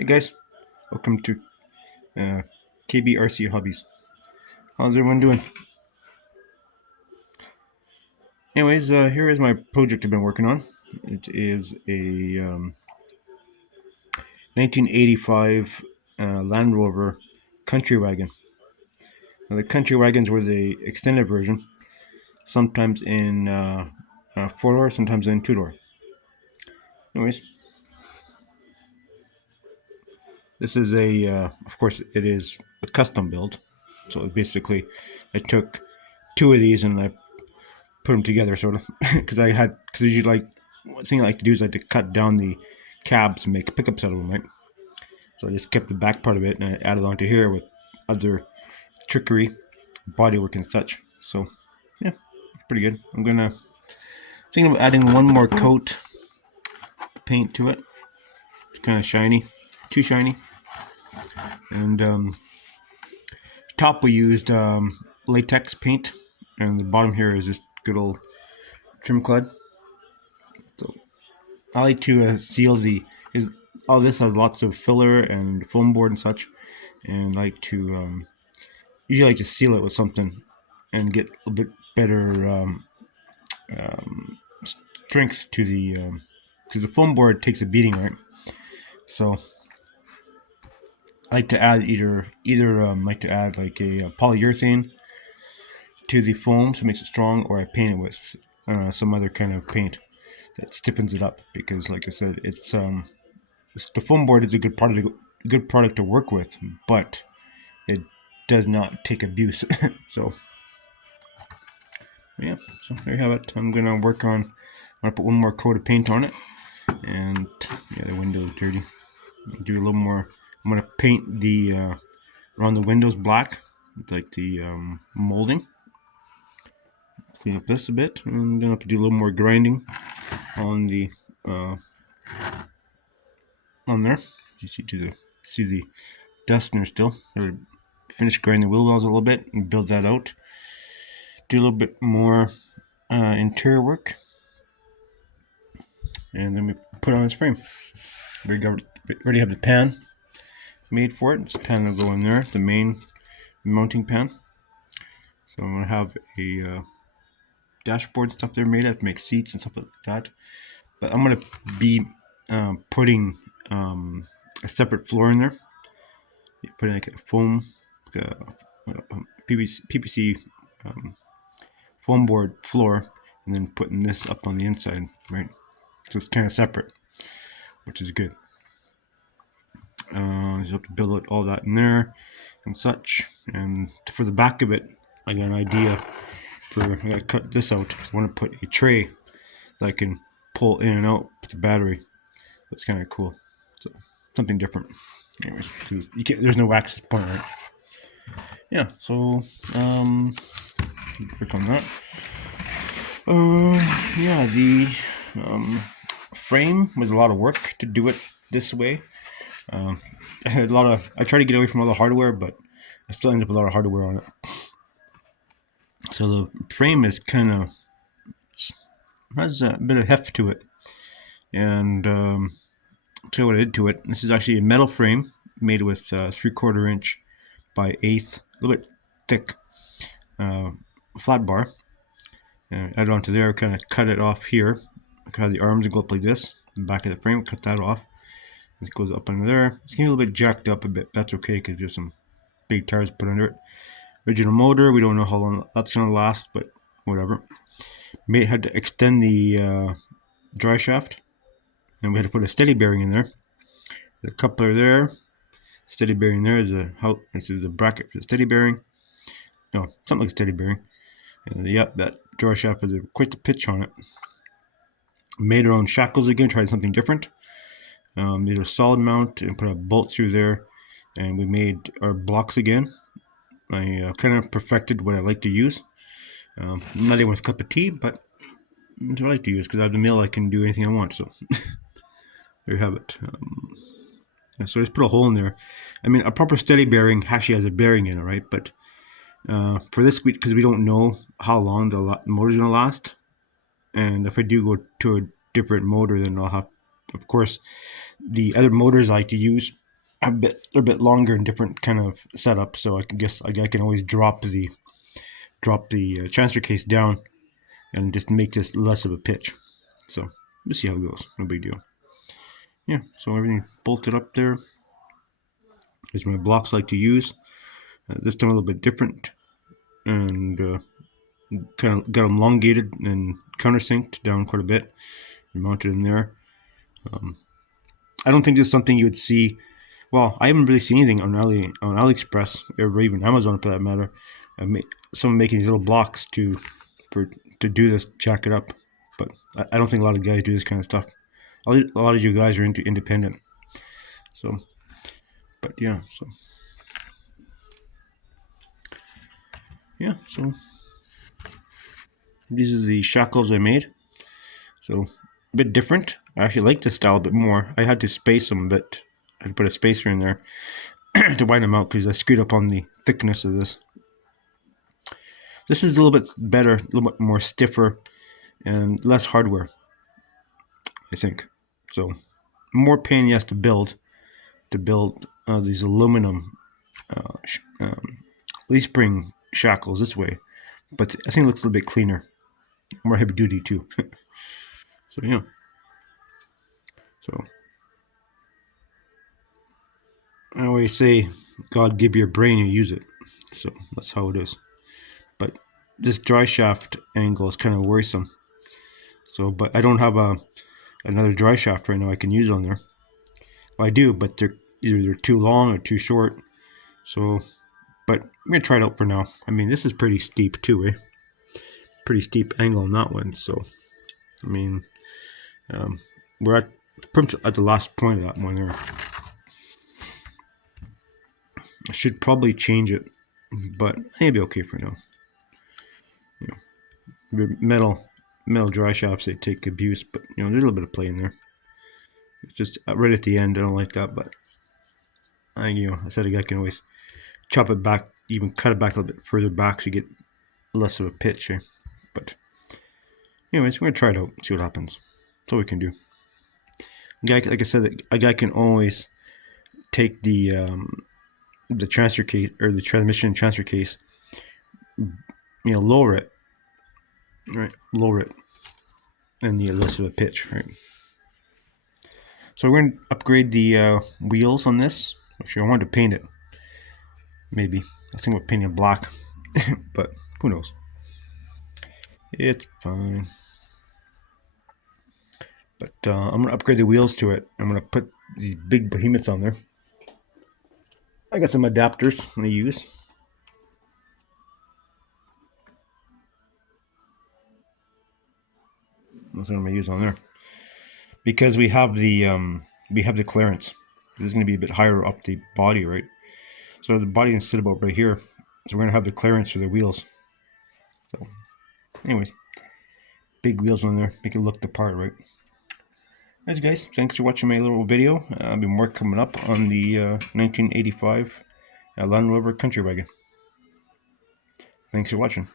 Hey guys, welcome to uh, KBRC Hobbies. How's everyone doing? Anyways, here is my project I've been working on. It is a 1985 Landrover country wagon. Now, the country wagons were the extended version, sometimes in four door, sometimes in two door. Anyways, this is of course, it is a custom build. So basically, I took two of these and I put them together, sort of, because usually one thing I like to do is I like to cut down the cabs and make pickups out of them, right? So I just kept the back part of it and I added onto here with other trickery, bodywork and such. So yeah, it's pretty good. I'm gonna thinking of adding one more coat of paint to it. It's kind of shiny, too shiny. And top we used latex paint, and the bottom here is just good old trim clad. So I like to seal the because all this has lots of filler and foam board and such, and like to usually like to seal it with something and get a bit better um, strength to the because the foam board takes a beating, right? So I like to add either like to add like a polyurethane to the foam so it makes it strong, or I paint it with some other kind of paint that stiffens it up because, like I said, the foam board is a good product to work with, but it does not take abuse. So yeah, so there you have it. I'm gonna put one more coat of paint on it, and yeah, the window is dirty. Do a little more. I'm gonna paint the around the windows black, with like the molding. Clean up this a bit, and I'm gonna have to do a little more grinding on the uh, on there. You see the dust in there still. Finish grinding the wheel wells a little bit and build that out. Do a little bit more interior work, and then we put on this frame. We already have the pan made for it. This pan will go in there, the main mounting pan. So I'm gonna have a dashboard stuff there made. I have to make seats and stuff like that. But I'm gonna be putting a separate floor in there. Putting like a foam, PVC foam board floor, and then putting this up on the inside, right? So it's kind of separate, which is good. You have to build out all that in there and such. And for the back of it, I got an idea I gotta cut this out. I want to put a tray that I can pull in and out with the battery. That's kind of cool. So something different. Anyways, there's no wax point, right? Yeah. So work on that. Yeah, the frame was a lot of work to do it this way. I tried to get away from all the hardware, but I still end up with a lot of hardware on it. So the frame is kind of has a bit of heft to it, and I'll tell you what I did to it. This is actually a metal frame made with 3/4 inch by 1/8, a little bit thick flat bar. And add it onto there, kind of cut it off here. I have the arms go up like this, the back of the frame, cut that off. It goes up under there. It's getting a little bit jacked up a bit. That's okay because there's some big tires put under it. Original motor, we don't know how long that's going to last, but whatever. Had to extend the dry shaft, and we had to put a steady bearing in there. The coupler there, steady bearing there this is a bracket for the steady bearing. No, something like steady bearing. And yep, that dry shaft has quite the pitch on it. Made our own shackles again, tried something different. These are solid mount and put a bolt through there, and we made our blocks again. I kind of perfected what I like to use. Not everyone's cup of tea, but it's what I like to use because I have the mill. I can do anything I want. So there you have it. So just put a hole in there. I mean, a proper steady bearing actually has a bearing in it, right? But for this, because we don't know how long the motor's going to last, and if I do go to a different motor, then I'll have, of course, the other motors I like to use they're a bit longer and different kind of setup. So I can always drop the transfer case down and just make this less of a pitch. So we'll see how it goes. No big deal. Yeah. So everything bolted up there. Is my blocks like to use. This time a little bit different, and kind of got them elongated and countersinked down quite a bit and mounted in there. I don't think this is something you would see. Well, I haven't really seen anything on AliExpress or even Amazon for that matter. Someone making these little blocks to do this, jack it up. But I don't think a lot of guys do this kind of stuff. A lot of you guys are independent. So, but yeah, so these are the shackles I made. So a bit different. I actually like this style a bit more. I had to space them a bit. I had to put a spacer in there to widen them out because I screwed up on the thickness of this. This is a little bit better, a little bit more stiffer and less hardware, I think. So more pain in the ass to build these aluminum leaf spring shackles this way, but I think it looks a little bit cleaner, more heavy duty too. So yeah. So I always say, God give you a brain, you use it. So that's how it is. But this dry shaft angle is kind of worrisome. So, but I don't have another dry shaft right now I can use on there. Well, I do, but they're too long or too short. So, but I'm gonna try it out for now. I mean, this is pretty steep too, eh? Pretty steep angle on that one. So, I mean, we're at the last point of that one there. I should probably change it, but it'll be okay for now. You know, metal dry shafts, they take abuse, but there's a little bit of play in there. It's just right at the end. I don't like that, but I said I can always chop it back, even cut it back a little bit further back so you get less of a pitch. But anyways, we're gonna try it out, see what happens. That's all we can do. Like I said, a guy can always take the transfer case or the transmission transfer case, lower it, right? Lower it, and the less of a pitch, right? So we're going to upgrade the wheels on this. Actually, I wanted to paint it. Maybe. I was thinking about painting it black. But who knows. It's fine. But I'm going to upgrade the wheels to it. I'm going to put these big behemoths on there. I got some adapters I'm going to use. That's what I'm going to use on there. Because we have the clearance. This is going to be a bit higher up the body, right? So the body can sit about right here. So we're going to have the clearance for the wheels. So anyways, big wheels on there, make it look the part, right? Anyways, guys, thanks for watching my little video. I'll be more coming up on the 1985 Landrover country wagon. Thanks for watching.